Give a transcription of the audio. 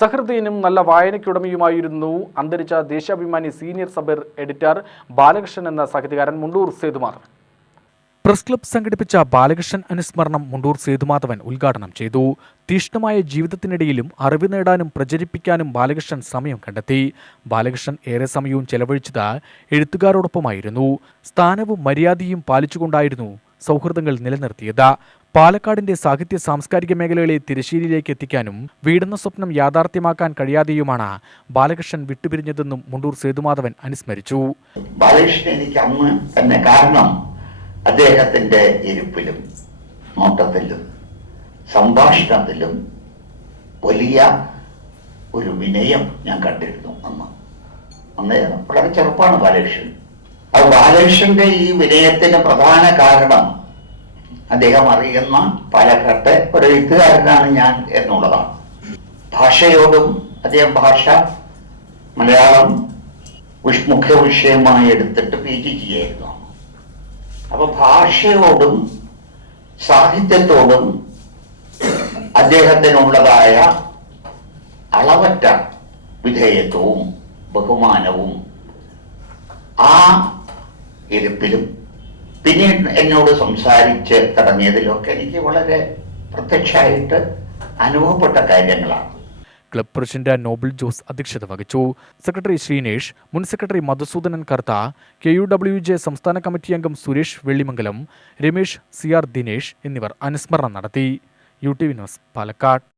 സഹൃദയനും നല്ല വായനയ്ക്കുടമയുമായിരുന്നു അന്തരിച്ച Deshabhimani senior sub editor Balakrishnan എന്ന സാഹിത്യകാരൻ മുണ്ടൂർ സേതുമാർ പ്രസ് ക്ലബ് സംഘടിപ്പിച്ച ബാലകൃഷ്ണൻ അനുസ്മരണം മുണ്ടൂർ സേതുമാധവൻ ഉദ്ഘാടനം ചെയ്തു. തീഷ്ണമായ ജീവിതത്തിനിടയിലും അറിവ് നേടാനും പ്രചരിപ്പിക്കാനും ബാലകൃഷ്ണൻ സമയം കണ്ടെത്തി. ബാലകൃഷ്ണൻ ഏറെ സമയവും ചെലവഴിച്ചത് എഴുത്തുകാരോടൊപ്പമായിരുന്നു. സ്ഥാനവും മര്യാദയും പാലിച്ചുകൊണ്ടായിരുന്നു സൗഹൃദങ്ങൾ നിലനിർത്തിയത്. പാലക്കാടിന്റെ സാഹിത്യ സാംസ്കാരിക മേഖലകളെ തിരശ്ശേരിയിലേക്ക് എത്തിക്കാനും വീടെന്ന സ്വപ്നം യാഥാർത്ഥ്യമാക്കാൻ കഴിയാതെയുമാണ് ബാലകൃഷ്ണൻ വിട്ടുപിരിഞ്ഞതെന്നും മുണ്ടൂർ സേതുമാധവൻ അനുസ്മരിച്ചു. ബാലകൃഷ്ണൻ എനിക്ക് അമ്മ തന്നെ കാരണം അദ്ദേഹത്തിന്റെ ഇരിപ്പിലും നോട്ടത്തിലും സംഭാഷണത്തിലും വലിയ ഒരു വിനയം ഞാൻ കണ്ടിരുന്നു അന്ന്. അന്ന് വളരെ ചെറുപ്പമാണ് ബാലകൃഷ്ണൻ. ബാലകൃഷ്ണന്റെ ഈ വിനയത്തിന് പ്രധാന കാരണം അദ്ദേഹം അറിയുന്ന പാലക്കാട്ടെ ഒരു എഴുത്തുകാരനാണ് ഞാൻ എന്നുള്ളതാണ്. ഭാഷയോടും അദ്ദേഹം ഭാഷ മലയാളം മുഖ്യ വിഷയമായി എടുത്തിട്ട് പി ജി ചെയ്യായിരുന്നു അപ്പൊ ഭാഷയോടും സാഹിത്യത്തോടും അദ്ദേഹത്തിനുള്ളതായ അളവറ്റ വിധേയത്വവും ബഹുമാനവും ആ ഇരിപ്പിലും. പിന്നീട് എന്നോട് സംസാരിച്ച് തുടങ്ങിയതിലൊക്കെ എനിക്ക് വളരെ പ്രത്യക്ഷമായിട്ട് അനുഭവപ്പെട്ട കാര്യങ്ങളാണ്. ക്ലബ് പ്രസിഡന്റ് നോബിൾ ജോസ് അധ്യക്ഷത വഹിച്ചു. സെക്രട്ടറി ശ്രീനേഷ് മുൻ secretary Madhusoodanan Kartha K U W J സംസ്ഥാന കമ്മിറ്റി അംഗം സുരേഷ് വെള്ളിമംഗലം രമേശ് സി ആർ ദിനേഷ് എന്നിവർ അനുസ്മരണം നടത്തി. U T V news Palakkad.